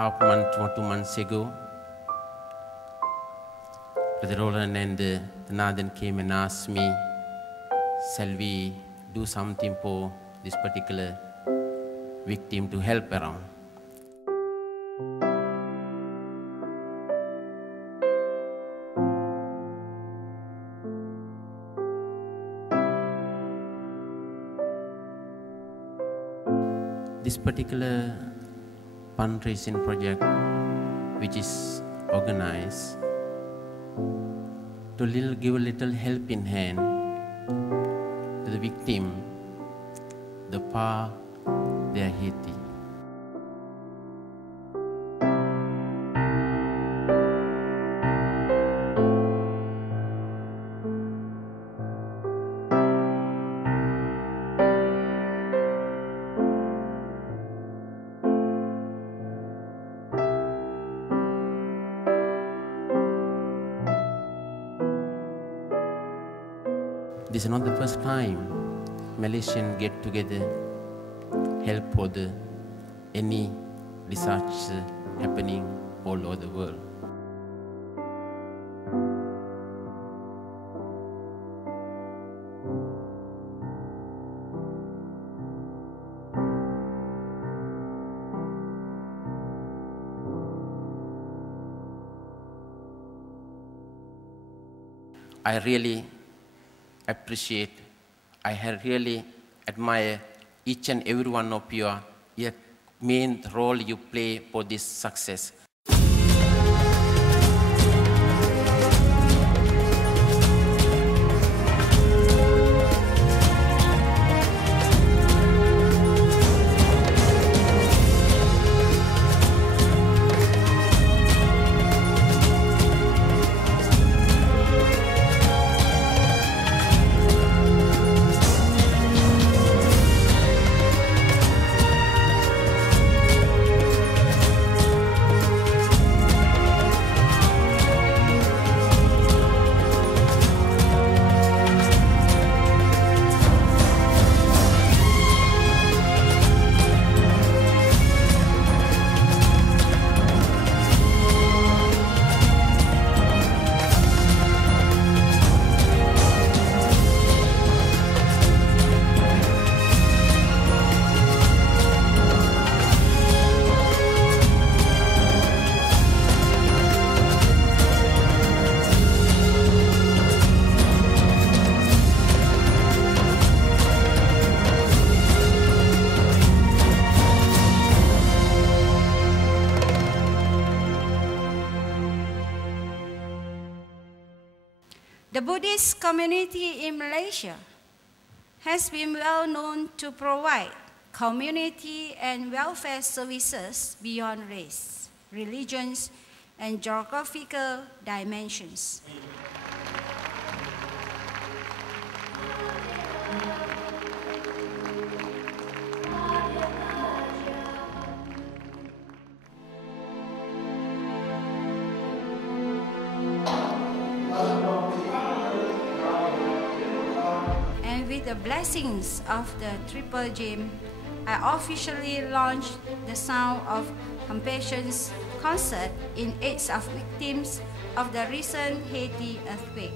half month or 2 months ago, Brother Roland and Nathan came and asked me, shall we do something for this particular victim to help around? This particular fundraising project, which is organized to give a little helping hand to the victim, the far they are Haiti. This is not the first time Malaysian get together, help for any disaster happening all over the world. I really appreciate, I really admire each and every one of your main role you play for this success. The Buddhist community in Malaysia has been well known to provide community and welfare services beyond race, religions, and geographical dimensions. With the blessings of the Triple Gem, I officially launched the Sound of Compassion's concert in aid of victims of the recent Haiti earthquake.